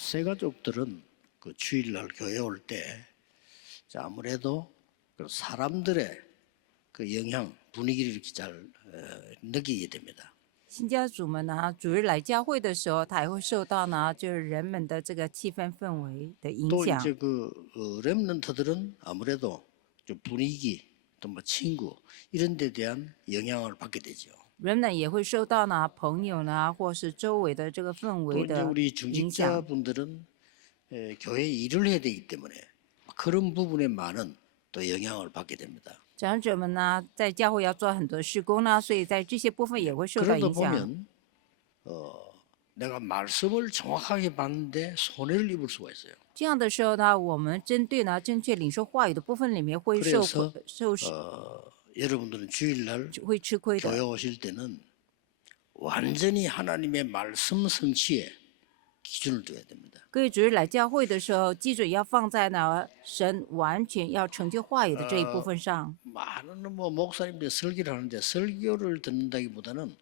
새 가족들은 그 주일날 교회 올 때 아무래도 그 사람들의 그 영향, 분위기를 이렇게 잘 느끼게 됩니다. 新家族们呢，主日来教会的时候，他也会受到呢，就是人们的这个气氛氛围的影 또 响。 이제 그 렘넌트들은 아무래도 좀 분위기, 또 뭐 친구 이런 데 대한 영향을 받게 되죠. 人们也会受到呢朋友呢，或是周围的这个氛 또 围 이제 的 우리 影响。 중직자분들은 교회 일을 해야 되기 때문에 그런 부분에 많은 또 영향을 받게 됩니다. 长者们呢，在教会要做很多事工呢，所以在这些部分也会受到 그러다 影响。 보면 내가 말씀을 정확하게 받는데 손해를 입을 수가 있어요. 这样的时候呢，我们针对呢正确领受话语的部分里面会受 그래서 受 여러분들은 주일날 会吃亏 교회 的。 오실 때는 완전히 하나님의 말씀 성취에 기준을 둬야 됩니다. 各位主日来教会的时候，基准要放在呢神完全要成就话语的这一部分上。 많은 뭐 목사님들이 설교를 하는데 설교를 듣는다기보다는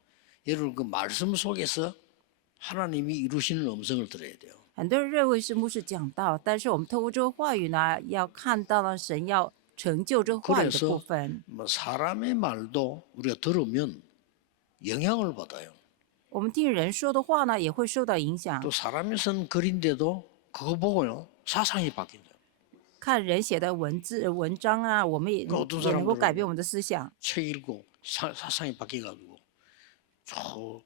여러분 그 말씀 속에서 하나님이 이루시는 음성을 들어야 돼요. 很多人认为是牧师讲道，但是我们透过这个话语呢，要看到了神要成就这个话语的部 그래서 分。 뭐 사람의 말도 우리가 들으면 영향을 받아요. 我们听人说的话呢，也会受到影响。 또 사람이 쓴 글인데도 그거 보고요 사상이 바뀐다. 看人写的文字文章啊，我们也 그 어떤 也能够 사람들은 改变我们的思想。 책 읽고 사상이 바뀌어가지고 저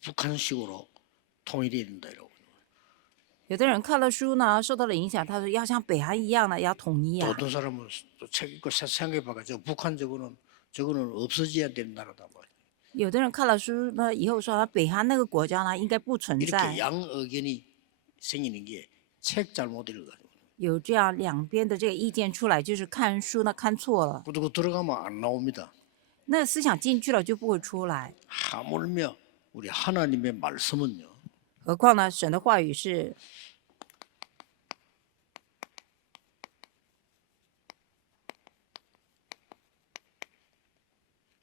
북한식으로 통일해야 된다 이러고. 有的人看了书呢，受到了影响，他说要像北韩一样呢，要统一 또 啊。 어떤 사람은 또 책 읽고 생각해봐가 저 북한 저거는 없어져야 되는 나라다 뭐. 有的人看了书呢以后说，北韩那个国家呢应该不存 이렇게 在。 양의견이 생기는 게 책 잘못 읽어가지고. 有这样两边的这个意见出来，就是看书呢看错了， 그리고 들어가면 안 나옵니다. 那个思想进去了就不会出来。 하물며 우리 하나님의 말씀은요. 何况呢，神的话语是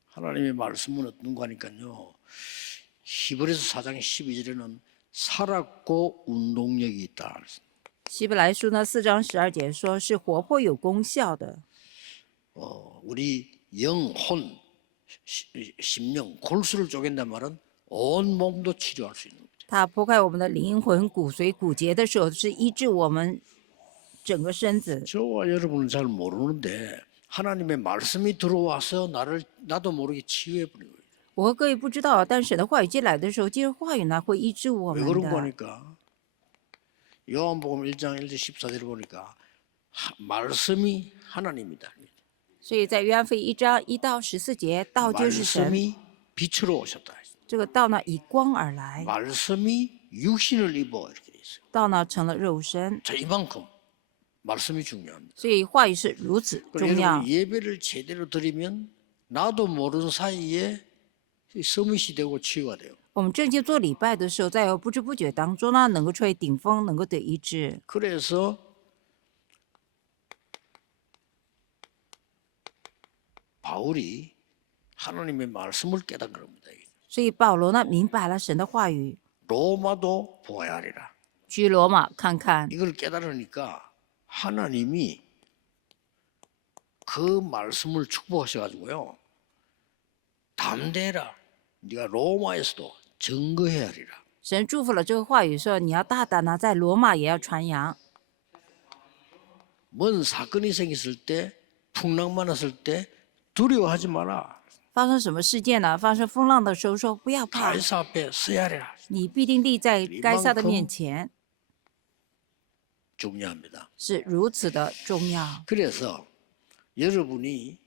하나님의 말씀은 어떤 거니까요. 히브리서 4장 12절에는 살았고 운동력이 있다. 希伯来书呢4章12节说是活泼有功效的。 우리 영혼, 심령, 골수를 쪼갠단 말은 온 몸도 치료할 수 있는 거죠. 它剖开我们的灵魂、骨髓、骨节的时候，是医治我们整个身子。 저와 여러분은 잘 모르는데 하나님의 말씀이 들어와서 나도 모르게 치유해 버린 거예요. 我和各位不知道，但神的话语进来的时候，这个话语呢会医治我 왜 们 그런 的。 거니까 요한복음 1장 1절 14절을 보니까 말씀이 하나님이다. 所以在约翰福音1章1到14节，道就是神， 말씀이 빛으로 오셨다. 这个道呢以光而来， 말씀이 육신을 입어 이렇게 돼 있어요. 道呢成了肉身， 자, 이만큼 말씀이 중요합니다. 所以话语是如此 그리고 重要 여러분 。 예배를 제대로 드리면 나도 모르는 사이에 서밋이 되고 치유가 돼요. 我们正经做礼拜的时候，在不知不觉当中呢，能够成为顶峰，能够得医治。 그래서 바울이 하나님의 말씀을 깨닫는 겁니다. 所以保罗呢明白了神的话语， 로마도 보아야 하리라. 去罗马看看， 이걸 깨달으니까 하나님이 그 말씀을 축복하셔가지고요. 담대해라. 네가 로마에서도 증거해야 하리라. 神祝福了这个话语，说你要大胆呢，在罗马也要传扬。 뭔 사건이 생겼을 때, 풍랑만 왔을 때 두려워하지 마라. 发生什么事件呢？发生风浪的时候说不要怕， 가이사 앞에 서야 하리라. 你必定立在该撒的面前， 중요합니다. 是如此的重要。 그래서 여러분이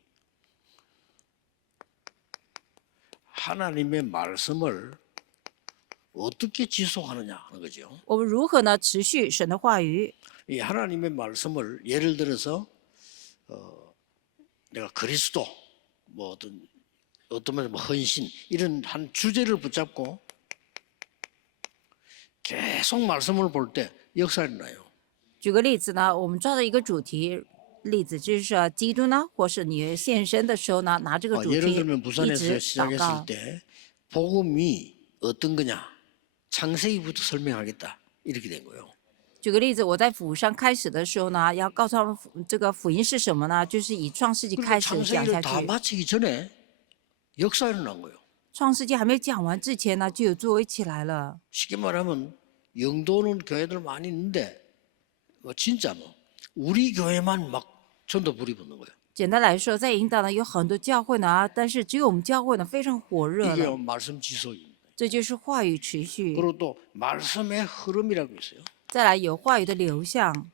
하나님의 말씀을 어떻게 지속하느냐 하는 거죠. 我们如何呢持续神的话语？ 이 하나님의 말씀을 예를 들어서 내가 그리스도 뭐 어떤 뭐 헌신 이런 한 주제를 붙잡고 계속 말씀을 볼 때 역사가 일어나요. 举个例子呢，我们抓着一个主题，例子就是说基督呢，或是你现身的时候呢，拿这个主题 예를 들면 一 부산에서 直祷 시작했을 告。 때 복음이 어떤 거냐 창세기부터 설명하겠다. 이렇게 된 거예요. 举个例子，我在府上开始的时候呢，要告诉他们这个福音是什么呢？就是以创世纪 그러니까 开始讲 창세기를 下 다 去。 마치기 전에 역사 일어난 거예요. 创世纪还没讲完之前呢，就有作为起来了。 쉽게 말하면 영도는 교회들 많이 있는데 진짜 우리 교회만 막 전도 불이 붙는 거예요. 简单来说，在引导呢有很多教会呢，但是只有我们教会呢非常火热 이게 了， 말씀 지속입니다. 这就是话语持续。 그리고 또 말씀의 흐름이라고 있어요. 再来有话语的流向，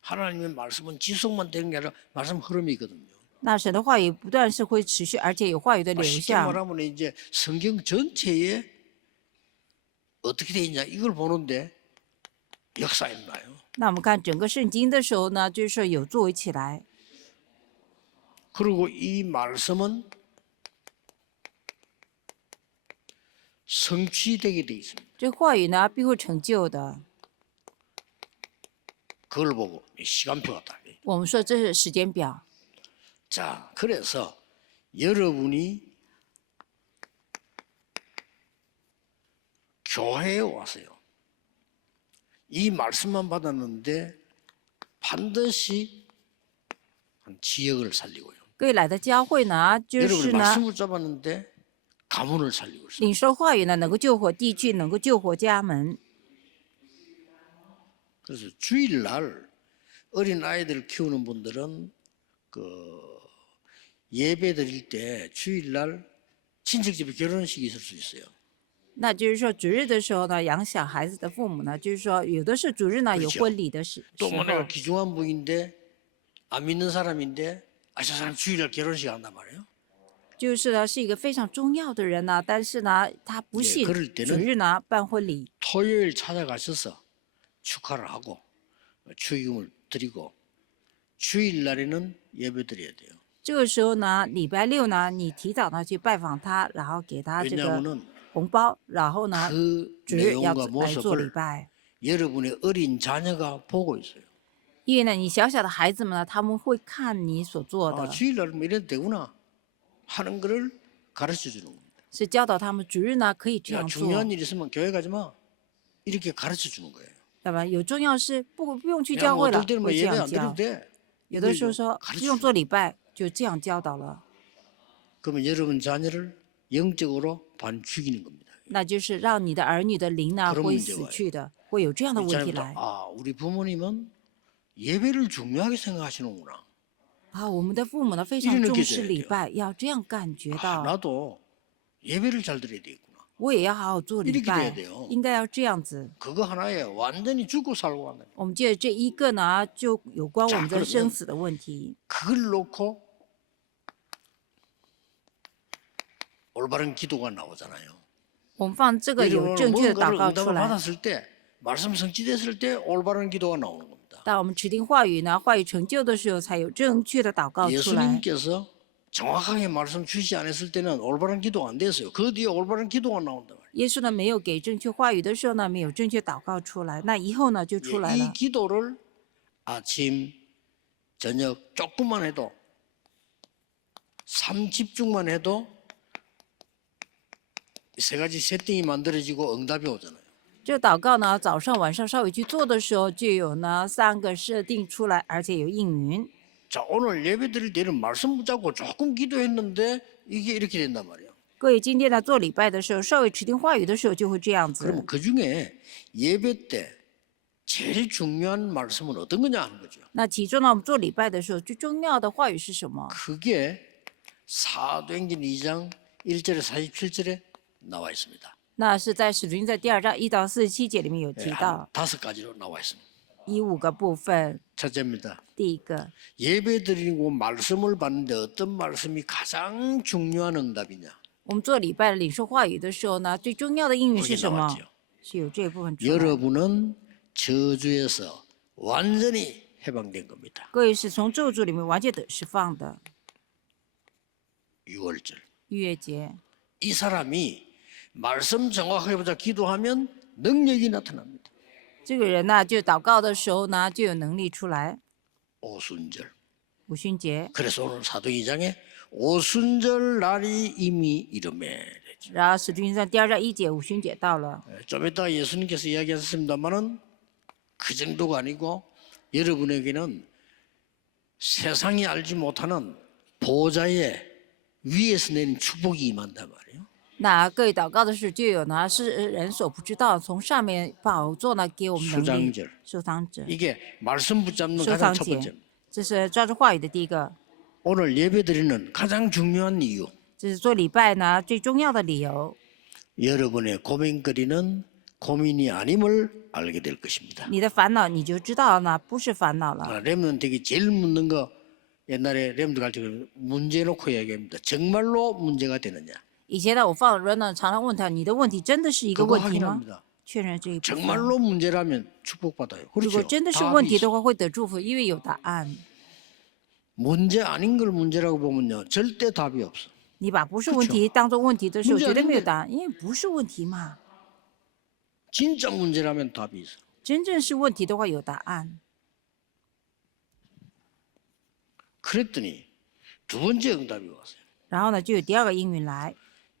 하나님의 말씀은 지속만 되는 게 아니라 말씀 흐름이 있거든요. 那神的话语不断是会持续，而且有话语的流 쉽게 向。 말하면 이제 성경 전체에 어떻게 돼 있냐 이걸 보는데 역사 있나요? 那我们看整个圣经的时候呢，就是说有作为起来。 그리고 이 말씀은 성취되게 돼 있습니다. 这话语呢必会成就的。 그걸 보고 시간표가 딱. 我们说这是时间表。 자, 그래서 여러분이 교회에 와서요. 이 말씀만 받았는데 반드시 한 지역을 살리고요. 各位来的教会呢，就 여러분이 是呢 말씀을 잡았는데 가문을 살리고 있어요. 领受话语呢，能够救活地区，能够救活家门。 그래서 주일날 어린 아이들 키우는 분들은 그 예배 드릴 때 주일날 친척집에 결혼식이 있을 수 있어요. 那就是说主日的时候呢，养小孩子的父母呢，就是说有的是主日呢有 그렇죠 婚礼的时 또 时 뭐 내가 候， 귀중한 분인데 안 믿는 사람인데 저 사람 주일날 결혼식 한단 말이에요. 就是呢是一个非常重要的人呢，但是呢他不 예 信 그럴 主 때는 日呢办婚礼， 토요일 찾아가셔서 축하를 하고 축의금을 드리고 주일날에는 예배 드려야 돼요. 这个时候呢，礼拜六呢，你提早呢去拜访他，然后给他这个 왜냐하면은 红包，然后呢 그 主日要 내용과 来做礼 모습을 拜。 여러분의 어린 자녀가 보고 있어요. 因为呢，你小小的孩子们呢，他们会看你所做 아, 的， 주일날 뭐 이래도 되구나 하는 거를 가르쳐 주는 겁니다. 是教导他们主日呢可以这 야, 样做， 중요한 일 있으면 교회 가지 마. 이렇게 가르쳐 주는 거예요. 对吧？有重要事不用去 야, 教 뭐 会了， 어떨 때는 뭐 会这 예배 样 안 教 드려도 。 돼. 有的时候 이걸 说 가르쳐 不用 주는 做礼拜，就这样教导了， 그러면 여러분 자녀를 영적으로 반 죽이는 겁니다. 那就是让你的儿女的灵呢 그런 会 문제가 死去的，会有这样的问题 자녀들, 来。 아, 우리 부모님은 예배를 중요하게 생각하시는구나. 啊，我们的父母呢非常 이런 重 느껴져야 视礼 돼요 拜，要这样感觉 아, 到， 나도 예배를 잘 드려야 되겠구나. 我也要好好做礼 이렇게 拜 돼야 돼요 ，应该要这样子。 그거 하나에 완전히 죽고 살고 한다. 我们记得这一个呢，就有关我 자 们的 그러면 生死的问题。 그걸 놓고 올바른 기도가 나오잖아요. 我们放这个有正确的祷 뭔가를 告出 응답을 来。 받았을 때 말씀 성취됐을 때 올바른 기도가 나오는 겁니다. 当我们持定话语呢，话语成就的时候，才有正确的祷告出来。 예수님께서 정확하게 말씀 주시지 않았을 때는 올바른 기도가 안 됐어요. 그 뒤에 올바른 기도가 나온다 말이에요. 耶稣呢没有给正确话语的时候呢，没有正确祷告出来，那以后呢就出来 이 了。 기도를 아침, 저녁 조금만 해도 3집중만 해도 세 가지 세팅이 만들어지고 응답이 오잖아요. 这祷告呢，早上晚上稍微去做的时候，就有呢3个设定出来，而且有应允。 자, 오늘 예배 드릴 때는 말씀 붙잡고 조금 기도했는데 이게 이렇게 된단 말이에요. 各位今天呢做礼拜的时候，稍微持定话语的时候就会这样子。 그럼 그 중에 예배 때 제일 중요한 말씀은 어떤 거냐 하는 거죠. 那其中呢，我们做礼拜的时候，最重要的话语是什么？ 그게 사도행전 2장 1절에 47절에 나와 있습니다. 那是在使徒行传第2章1到47节里面有 예, 提 한 到， 5가지로 나와 있습니다. 以5个部分。 첫째입니다. 第一个， 예배 드리고 말씀을 받는데 어떤 말씀이 가장 중요한 응답이냐? 我们做礼拜领受话语的时候呢，最重要的应允 거기 是什么？ 나왔죠. 是有这一部分出来。 여러분은 저주에서 완전히 해방된 겁니다. 各位是从咒诅里面完全得释放的。 6월절. 逾越节， 이 사람이 말씀 정확하게 보자 기도하면 능력이 나타납니다. 这个人呢，就祷告的时候呢，就有能力出来。 오순절. 五旬节， 그래서 오늘 사도행전에 오순절 날이 이미 이름에 然后使徒行传第2章1节五旬节到了， 좀 이따 예수님께서 이야기하셨습니다만은 그 정도가 아니고 여러분에게는 세상이 알지 못하는 보좌의 위에서 내린 축복이 임한단 말이에요. 那各位祷告的是就有呢是人所不知道，从上面宝座呢给我们能力 수장절 收藏者 이게 말씀 붙잡는 收 가장 藏 첫 节 번째. ，这是抓住话语的第一个， 오늘 예배드리는 가장 중요한 이유. 这是做礼拜呢最重要的理由。 여러분의 고민거리는 고민이 아님을 알게 될 것입니다. 你的烦恼你就知道呢不是烦恼了。 렘넌트에게 제일 묻는 거 옛날에 렘넌트 갈 때 문제 놓고 이야기합니다. 정말로 문제가 되느냐? 以前呢我放人呢常常问他，你的问题真的是一个 그거 问题吗？ 확인합니다. 确认这一部分。 정말로 문제라면 축복받아요. 如果 그렇죠? 真的是 답이 问题 있어요. 的话，会得祝福，因为有答案。 문제 아닌 걸 문제라고 보면요, 절대 답이 없어. 你把不是问题当做问题的时候， 문제 绝对没有 아닌데 答案，因为不是问题嘛。 진짜 문제라면 답이 있어. 真正是问题的话，有答案。 그랬더니 두 번째 응답이 왔어요. 然后呢，就有第2个应允来。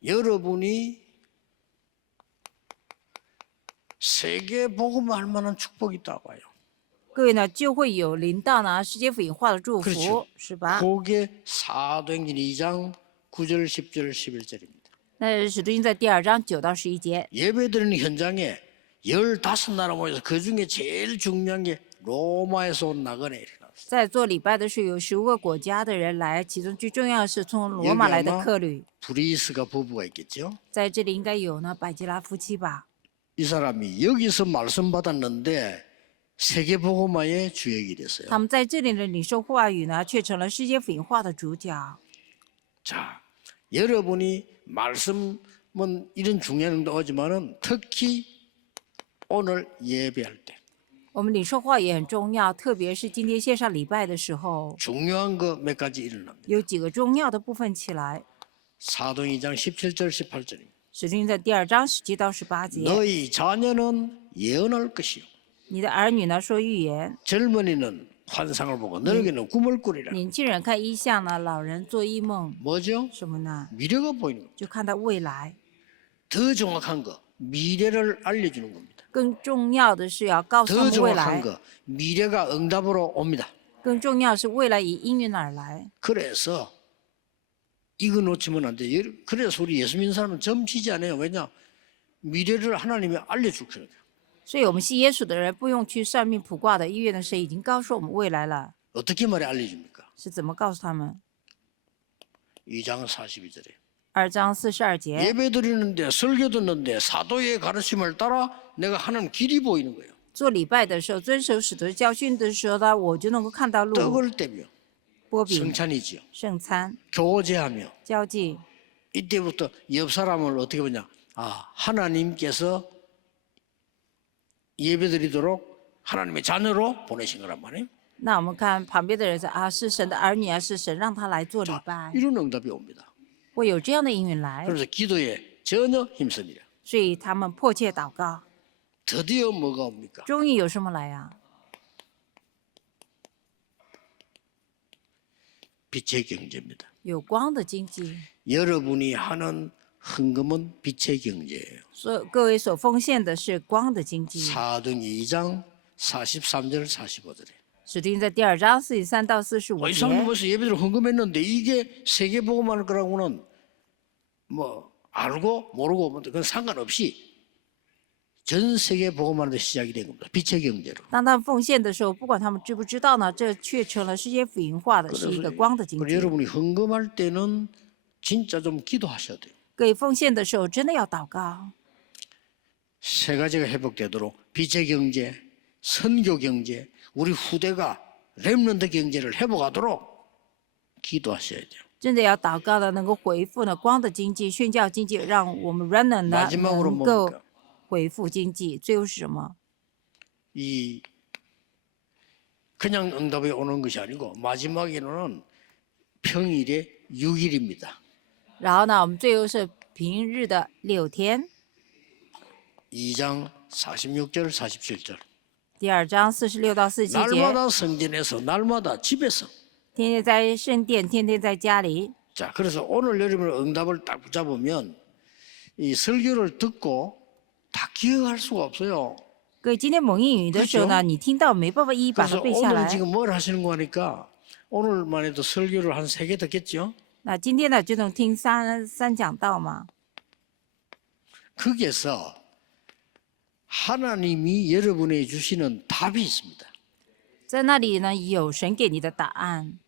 여러분이 세계 복음할 만한 축복이 있다고 해요. 各位呢，就会有临到呢世界福音化的祝 그렇죠 福，是吧？ 그게 사도행전 2장 9절, 10절, 11절입니다. 那是使徒行传第2章9到11节。 예배드리는 현장에 15나라 모여서 그 중에 제일 중요한 게 로마에서 온 나그네 이렇게 나왔어요. 在做礼拜的时候，有15个国家的人来，其中最重要的是从罗马来的客旅。 브리스가 부부가 있겠죠. 在这里应该有呢百基拉夫妻吧？ 이 사람이 여기서 말씀 받았는데 세계복음화의 주역이 됐어요. 他们在这里的领受话语呢，却成了世界福音化的主角。 자, 여러분이 말씀은 이런 중요한 응답하지만은 특히 오늘 예배할 때 我们领受话语也很重要，特别是今天线上礼拜的时候， 중요한 거 몇 가지 일어납니다. 有几个重要的部分起来。 사도행 2장 17절 18절입니다. 使徒行传第2章17到18节， 너희 자녀는 예언할 것이요 你的儿女呢说预言， 젊은이는 환상을 보고 늙은이는 꿈을 꾸리라. 年轻人看异象呢，老人做异梦， 뭐죠? 什么呢？ 미래가 보이는 거. 就看到未来。 더 정확한 거 미래를 알려주는 겁니다. 更重要的是要告诉他 더 们未 정확한 来， 거 미래가 응답으로 옵니다. 更重要的是未来以应允而来。 그래서 이거 놓치면 안 돼요. 그래서 우리 예수 믿는 사람은 점치지 않아요. 왜냐? 미래를 하나님이 알려줄 거예요. 所以我们信耶稣的人不用去算命卜卦的，医院的神已经告诉我们未来了， 어떻게 말해 알려줍니까? 是怎么告诉他们？ 2장 42절에 2章42节， 예배 드리는데 설교 듣는데 사도의 가르침을 따라 내가 하는 길이 보이는 거예요. 做礼拜的时候，遵守使徒的教训的时候呢，我就能够看到路。 떡을 떼며 波饼、 성찬이지요. 圣餐、 교제하며 交际， 이때부터 옆 사람을 어떻게 보냐? 아, 하나님께서 예배드리도록 하나님의 자녀로 보내신 거란 말이에요. 那我们看旁边的人说啊，是神的儿女啊，是神让他来做礼拜， 이런 응답이 옵니다. 会有这样的应允来， 그래서 기도에 전혀 힘쓰니라. 所以他们迫切祷告。 드디어 뭐가 옵니까? 终于有什么来啊？ 빛의 경제입니다. 有光的经济， 여러분이 하는 헌금은 빛의 경제예요. 各位所奉献的是光的经济。 사도행 2장 43절 45절에 使徒行传第2章43到45 이상도 节， 벌써 예배를 헌금했는데 이게 세계 복음할 거라고는 뭐 알고 모르고 뭐 그건 상관없이 전 세계 복음하는 데 시작이 된 겁니다. 빛의 경제로. 当他们奉献的时候，不管他们知不知道呢，这却成了世界福音化的，是一个光的经 그래서 济。 여러분이 헌금할 때는 진짜 좀 기도하셔야 돼요. 各位奉献的时候，真的要祷告。 세 가지가 회복되도록 빛의 경제, 선교 경제, 우리 후대가 렘넌트 경제를 회복하도록 기도하셔야 돼요. 真的要祷告的，能够恢复呢光的经济、宣教经济，让我们 remnant 呢 마지막으로 能够 뭡니까? 恢复经济。最后是什么？ 이 그냥 응답이 오는 것이 아니고 마지막에는 평일에 6일입니다. 然后呢，我们最后是平日的6天。 2장 46절 47절. 第2章46到47节， 날마다 성전에서 날마다 집에서. 天天在圣殿，天天在家里。 자, 그래서 오늘 여러분 응답을 딱 붙잡으면 이 설교를 듣고 다 기억할 수가 없어요. 各位，今天蒙应语的时候呢，你听到没办法一一把它 그래서 背下 오늘은 来。 지금 뭘 하시는 거 하니까 오늘만 해도 설교를 한 3개 듣겠죠? 那今天呢，就能听三讲道嘛。 거기에서 하나님이 여러분에게 주시는 답이 있습니다. 在那里呢，有神给你的答案。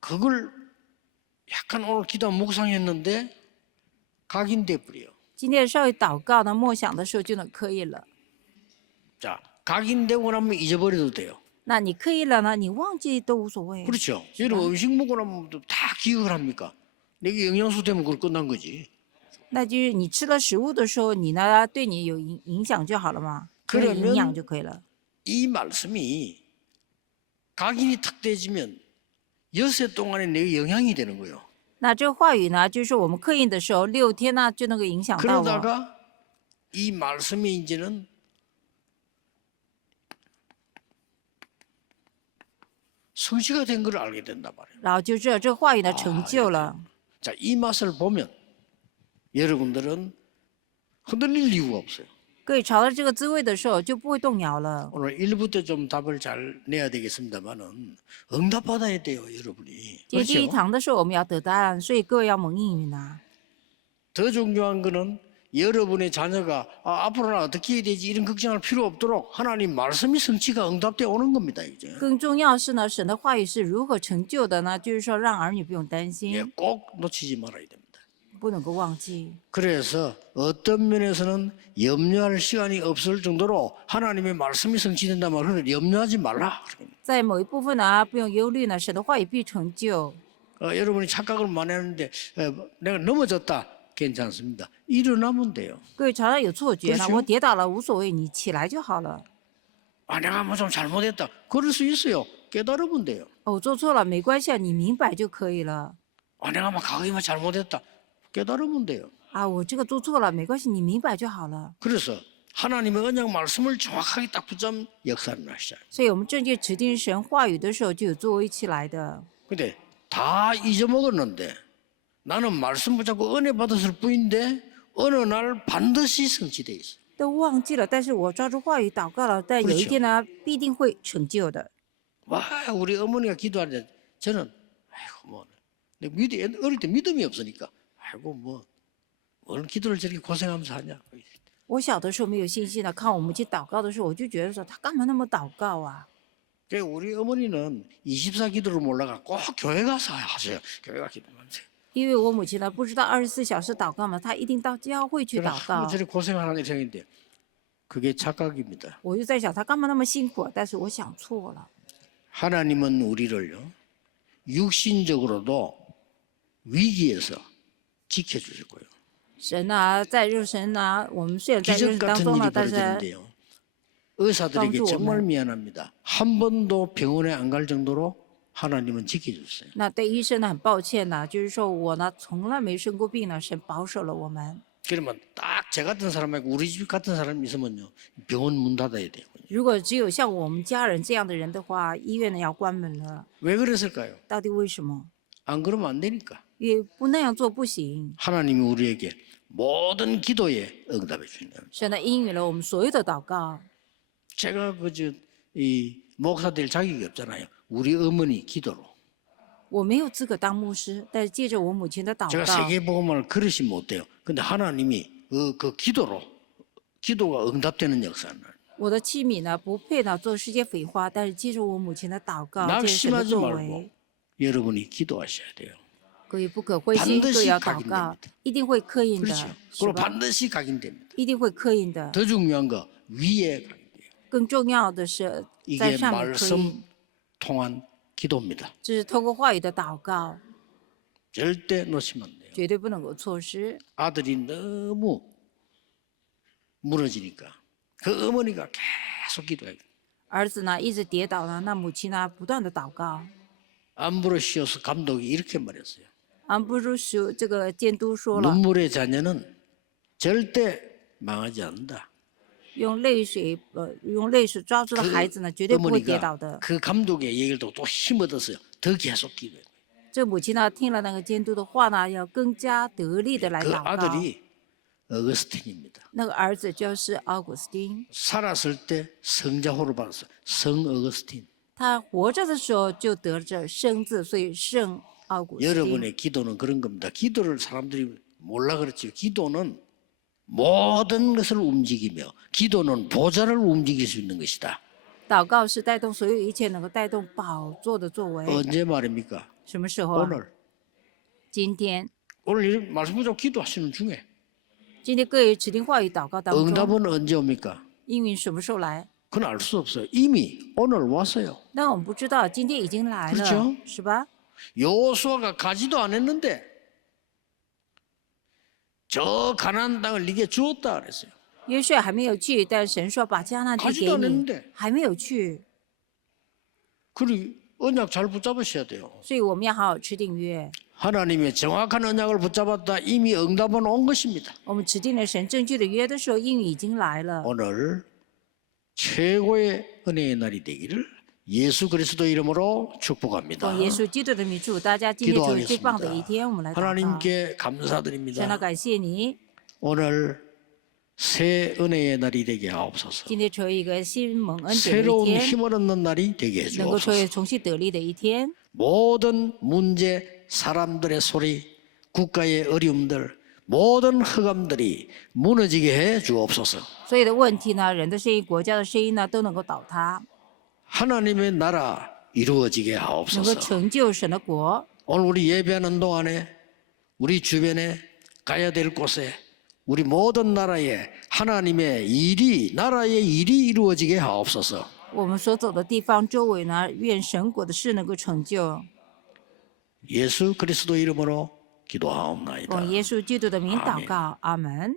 그걸 약간 오늘 기도 묵상했는데 각인돼 버려. 今天稍微祷告呢，默想的时候就能可以了。 자, 각인되고 나면 잊어버려도 돼요. 那你刻意了呢，你忘记都无所谓。 그렇죠. 여러분 음식 먹고 나면 다 기억을 합니까? 내게 영양소 되면 그걸 끝난 거지. 那就是你吃了食物的时候，你呢对你有影响就好了嘛，给你营养就可以了。 이 말씀이 각인이 탁 되지면 여세 동안에 내게 영향이 되는 거예요. 那这个话语呢，就是我们刻印的时候，6天呢就能够影响到我。 그러다가 이 말씀이 이제는 성취가 된 걸 알게 된단 말이에요. 然后就这个话语呢成就了。 자, 이 맛을 보면 여러분들은 흔들릴 이유가 없어요. 各位尝到这个滋味的时候，就不会动摇了。 오늘 1부 때 좀 답을 잘 내야 되겠습니다만은 응답받아야 돼요, 여러분이. 今天第一 그렇죠? 堂的时候，我们要得答案，所以各位要蒙应允呐。 더 중요한 거는 여러분의 자녀가 앞으로는 어떻게 해야 되지 이런 걱정할 필요 없도록 하나님 말씀이 성취가 응답되어 오는 겁니다. 이제. 更重要是呢，神的话语是如何成就的呢？就是说，让儿女不用担 예, 心， 꼭 놓치지 말아야 됩니다. 不能够忘记。 그래서 어떤 면에서는 염려할 시간이 없을 정도로 하나님의 말씀이 성취된다면 그걸 염려하지 말라. 在某一部分呢，不用忧虑呢，神的话语必成就。 여러분이 착각을 많이 하는데 내가 넘어졌다. 괜찮습니다. 일어나면 돼요. 各位常常有错觉呢， 그렇죠 我跌倒了无所谓，你起来就好了。 내가 뭐 좀 잘못했다. 그럴 수 있어요. 깨달으면 돼요. 哦，我做错了没关系，你明白就可以了。 내가 막 과거에 잘못했다. 깨달으면 돼요. 啊，我这个做错了没关系，你明白就好了。 그래서 하나님의 언약 말씀을 정확하게 딱 붙잡으면 역사를 하시잖아요. 所以我们正确指定神话语的时候，就有作为起来的。 근데 다 잊어먹었는데 나는 말씀 붙잡고 은혜 받았을 뿐인데 어느 날 반드시 성취돼 있어. 都忘记了，但是我抓住话语祷告了，但有一天呢，必定会成就的。 와, 우리 어머니가 기도하는데 저는 아이고 뭐 어릴 때 믿음이 없으니까 아이고 뭐 오늘 기도를 저렇게 고생하면서 하냐. 我小的时候没有信心的，看我母亲祷告的时候，我就觉得说她干嘛那么祷告啊？ 그러니까 우리 어머니는 24 기도를 몰라가 꼭 교회 가서 하세요. 교회 가 기도하세요. 因为我母亲呢不知道24小时祷告嘛，她一定到教会去祷 뭐 告。 저렇게 고생하는 생인데 그게 착각입니다. 我就在想她干嘛那么辛苦，但是我想错了。 하나님은 우리를요 육신적으로도 위기에서 지켜주실 거예요. 神啊，在肉身啊，我们虽然在肉 기적 身当 같은 中 일이 了，但是 벌어지는데요. 의사들에게帮助我们。 정말 미안합니다. 한 번도 병원에 안 갈 정도로 하나님은 지켜줬어요. 那对医生呢很抱歉呢，就是说我呢从来没生过病呢，神保守了我们。 그러면 딱 제 같은 사람하고 우리 집 같은 사람이 있으면요 병원 문 닫아야 돼요. 如果只有像我们家人这样的人的话，医院呢要关门了。 왜 그랬을까요? 到底为什么？ 안 그러면 안 되니까. 也不那样做不行。 하나님이 우리에게 모든 기도에 응답해 주신다. 神呢应允了我们所有的祷告。 제가 그저 이 목사 될 자격이 없잖아요. 우리 어머니 기도로. 我没有资格当牧师，但是借着我母亲的祷 제가 告， 세계복음을 그릇이 못 돼요. 근데 하나님이 그 기도로 기도가 응답되는 역사는 我的器皿呢不配呢做世界废话，但是借着我母亲的祷告，借着神的 낙심하지 作 말고 为， 여러분이 기도하셔야 돼요. 各位不可灰心，各位要祷告，一定会刻印的， 그렇죠. 是 그리고 吧？ 반드시 각인됩니다. 一定会刻印的。 더 중요한 거 위에 각인돼요. 更重要的是在 이게 上面刻印， 말씀 통한 기도입니다. 这是透过话语的祷告， 절대 놓치면 안 돼요. 绝对不能够错失。 아들이 너무 무너지니까 그 어머니가 계속 기도해요. 儿子呢一直跌倒了，那母亲呢不断的祷告。 암브로시오스 감독이 이렇게 말했어요. 安布鲁修这个监督说了， 눈물의 자녀는 절대 망하지 않는다. 用泪水抓住的孩子呢，绝对不会跌倒 어머니가 的。 그 감독의 얘기를 듣고 또 힘 얻었어요. 더 계속 기도해. 这母亲呢，听了那个监督的话呢，要更加得力的来 그 祷告。 아들이 어거스틴입니다. 那个儿子就是奥古斯丁， 살았을 때 성자호를 받았어요. 성 어거스틴. 他活着的时候就得着圣字，所以圣奥古斯丁。 여러분의 기도는 그런 겁니다. 기도를 사람들이 몰라 그렇지. 기도는 모든 것을 움직이며 기도는 보좌를 움직일 수 있는 것이다. 祷告是带动所有一切能够带动宝座的作为。 언제 말입니까? 什么时候啊？ 오늘. 今天， 오늘 이 말씀 붙잡고 기도하시는 중에 今天各位指定话语祷告当中， 응답은 언제 옵니까? 应允什么时候来？ 그건 알 수 없어요. 이미 오늘 왔어요. 那我们不知道，今天已经来 그렇죠 了，是吧？ 여호수아가 가지도 않았는데 저 가나안 땅을 네게 주었다 그랬어요. 约书亚还没有去，但神说把迦南地 가지도 给你 않았는데 ，还没有去， 그리고 언약 잘 붙잡으셔야 돼요. 所以我们要好好吃定约。 하나님의 정확한 언약을 붙잡았다. 이미 응답은 온 것입니다. 我们持定了神正确的约的时候，应允已经来了。 오늘 최고의 은혜의 날이 되기를 예수 그리스도 이름으로 축복합니다. 奉耶稣基督的名祝大家今天成为最棒的一天。我们来祷告。 하나님께 神啊， 감사드립니다. 感谢你， 오늘 새 은혜의 날이 되게 하옵소서. 今天成为一个新蒙恩典的一 새로운 天， 힘을 얻는 날이 되게 能够成 해주옵소서. 为重新得力的一天。 모든 문제, 사람들의 소리, 국가의 어려움들, 모든 흑암들이 무너지게 해 주옵소서. 所有的问题呢，人的声音、国家的声音呢，都能够倒塌， 하나님의 나라 이루어지게 能够 하옵소서. 成就神的国。 오늘 우리 예배하는 동안에 우리 주변에 가야 될 곳에 우리 모든 나라에 하나님의 일이 나라의 일이 이루어지게 하옵소서. 我们所走的地方周围呢，愿神国的事能够成就。 예수 그리스도 이름으로 기도하옵나이다. 奉耶稣基督的名祷告，阿门。